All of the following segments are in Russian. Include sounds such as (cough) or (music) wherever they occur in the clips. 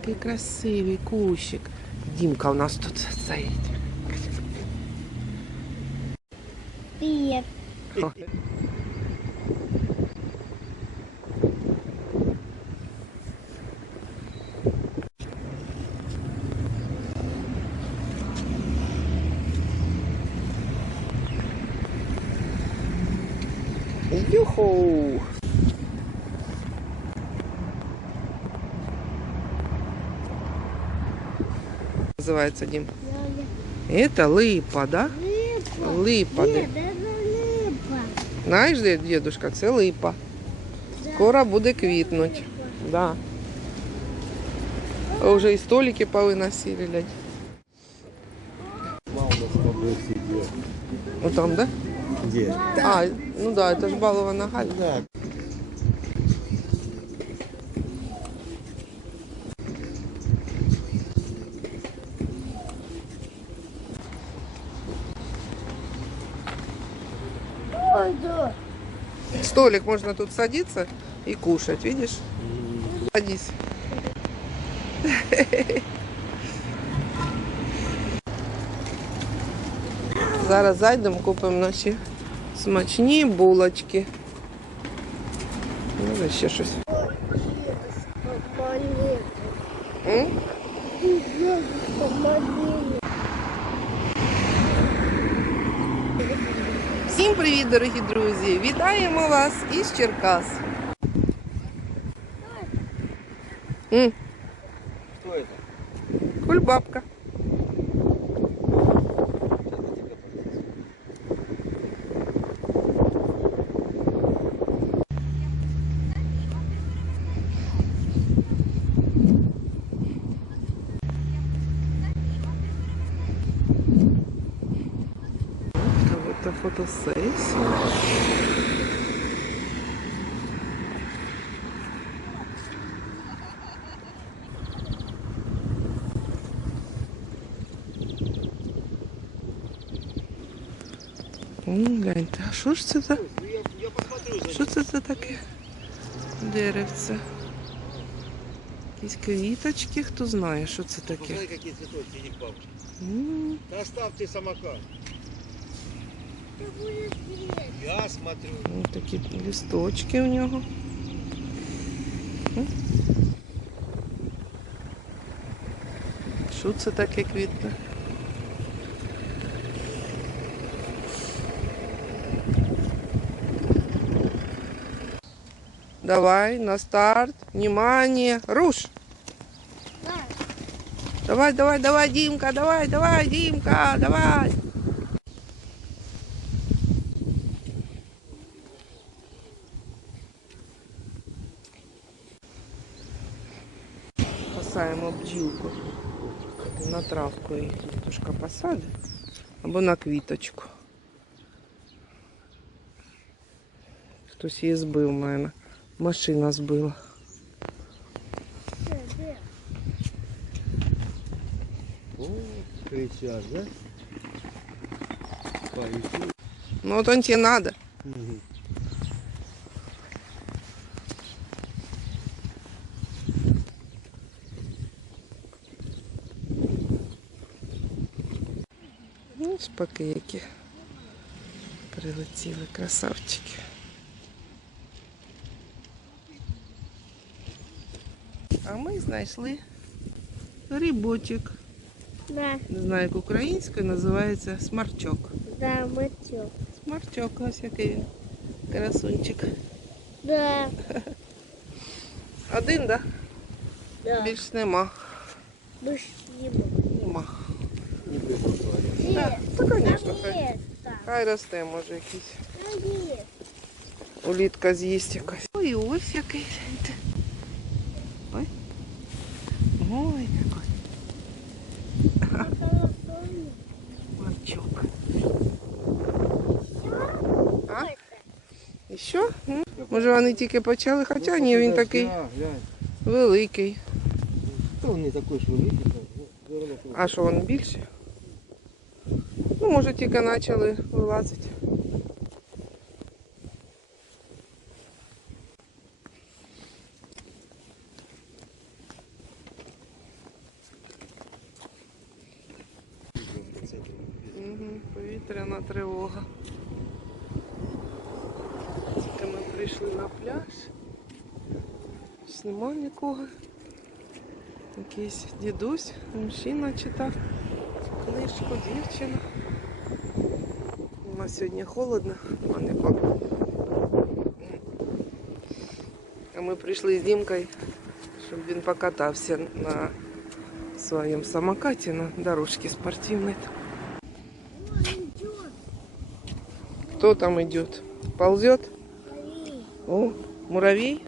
який красивий кущик. Дімка у нас тут стоїть. Привет. Юху! Называется, Дим? Это липа, да? Липа. Липа. Нет, де- это липа. Знаєш, де, дедушка, це липа. Скоро буде квітнуть. Да. А Уже і столики повиносили, глянь. Мало с тобой сидел. Ну там, да? Где? А, ну да, это ж балована Галя. Да. Да. Столик можно тут садиться и кушать, видишь? Садись. Зараз зайдемо, купимо наші смачні булочки. Може ще щось. М? Всім привіт, дорогі друзі! Вітаємо вас із Черкас. Хто це? Кульбабка. Кого-то фотосесія. М, Гляньте, а що ж це за? Ну, я, я посмотрю за Що це за таке деревце? Якісь квіточки, хто знає, що це таке. Посмотри, какие цветочки, не папа. М, Да оставь ты самокат. Я смотрю. Ось такі листочки у нього. Що це таке квітне? Давай, на старт. Внимание. Руш. Да. Давай, давай, давай, Димка, давай, давай, Димка, давай. Посаємо бджілку. На травку її дідушка посадить. Або на квіточку. Хтось її збив у мене. Машина збила. Где, где? О, кричат, да? Поищи. Ну вот он тебе надо. Мгм. Ну, спокійки. Прилетіли красавчики. А ми знайшли грибочок. Да, Не знаю, як українською називається смарчок. да, мытьё. Смарчок, ось який він. Красунчик. Да, Один, да? да. Більш нема. Буду. Нема. Не присутствовали. Так, то, звісно, хай. Есть, да. Хай росте, може, якийсь. Там есть. Улітка з'їсть якась. Ой, ось який. гляньте. Ой. Ой, який. Мальчок. А? І що? М? Може вони тільки почали, хоча ні, він такий Да, глянь. великий. Да он не такой ж великий. так, ну, всё равно А що він більший? Може тільки почали вилазити. Повітряна тривога. Тільки ми прийшли на пляж. Тут нікого. Якийсь дідусь, мужчина читав. Книжку дівчина. У нас сьогодні холодно, а не погода. А ми прийшли з Дімкою, щоб він покатався на своєму самокаті на дорожці спортивній. Ой, идет. Кто там идет? Ползет? Смотри. О, муравей?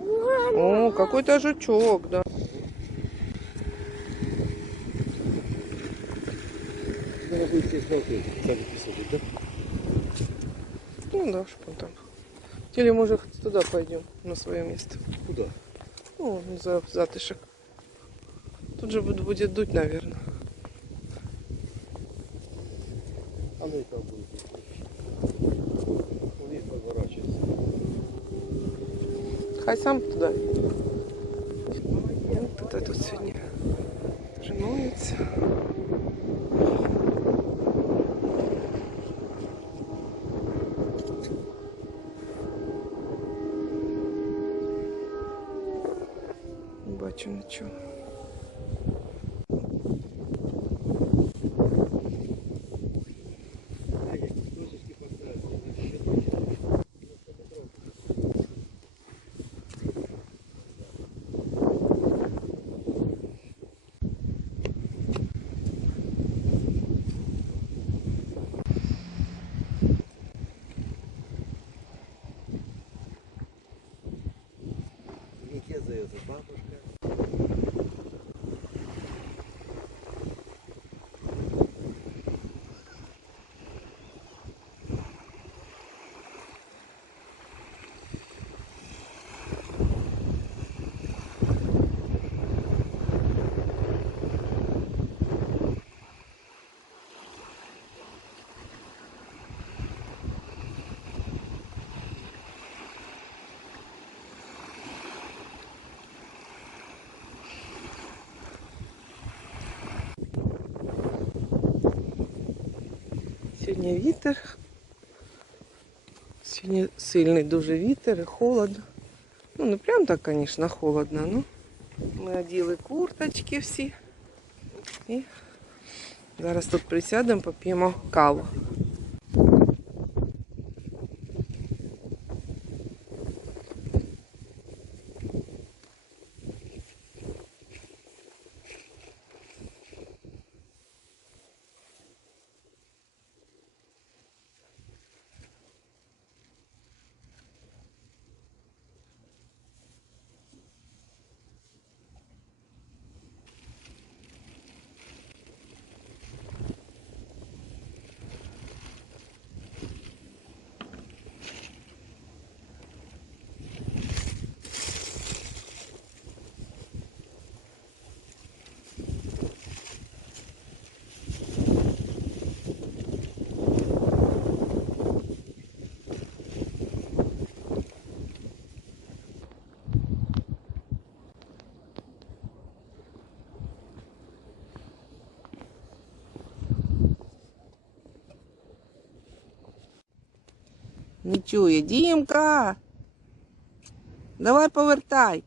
Ура, О, какой-то жучок, да. Надо будет здесь смотреть, сами да? Ну да, что там. Или может туда пойдем, на свое место. Куда? Ну, за затышек. Тут же буд- будет дуть, наверное. А ну и там будет. Он есть разворачивается. Хай сам туда. Вот это тут сегодня женуется. vamos. Сьогодні вітер. Сьогодні сильний дуже вітер і холодно. Ну, не прям так, звісно, холодно, ну. Ми оділи курточки всі. І зараз тут присядемо, поп'ємо каву. Не чує. Дімка! Давай повертай.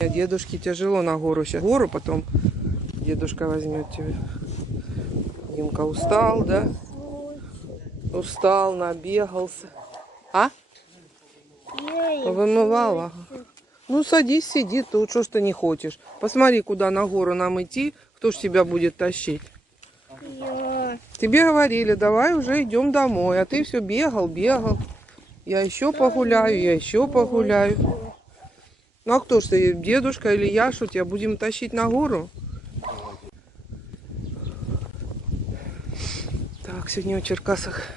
А Дедушке тяжело на гору сейчас. Гору потом дедушка возьмет тебе. Димка устал, да? Устал, набегался. А? Вымывала. Ну садись, сиди тут, что ж ты не хочешь. Посмотри, куда на гору нам идти, кто ж тебя будет тащить. Я. Тебе говорили, давай уже идем домой, а ты все бегал, бегал. Я еще погуляю, я еще погуляю. Ну а кто ж ты, дедушка или я, что тебя будем тащить на гору? Так, сьогодні у Черкасах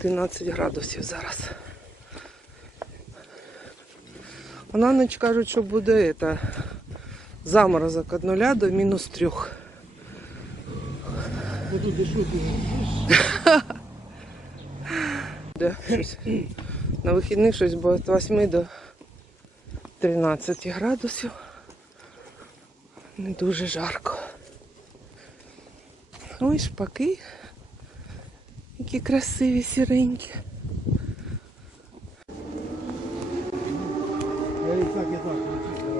11 градусів зараз. А на ніч кажуть, що буде это, заморозок від нуля до мінус трьох. Вот тут дышу, (laughs) Де щось. На вихідних щось було від 8 до 13 градусів. Не дуже жарко. Ой, шпаки. Які красиві сіренькі. Я і так, і так,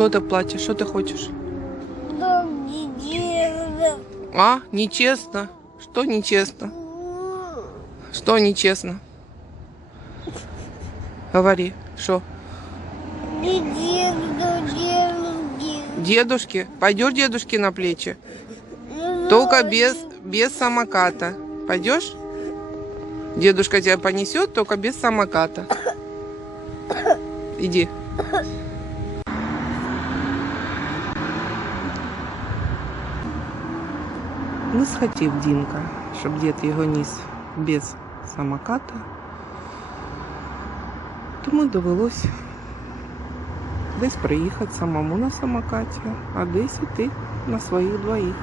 Хто ти плачеш? Що ти хочеш? Долгий день. А, нечестно. Что нечестно? Что нечестно? Говори, что? Дедушки? Пойдешь дедушке на плечи? Только без, без самоката. Пойдешь? Дедушка тебя понесет, только без самоката. Иди. Не схотів Дімка, щоб дід його ніс без самоката. Тому довелось десь приїхати самому на самокаті, а десь іти на своїх двоїх.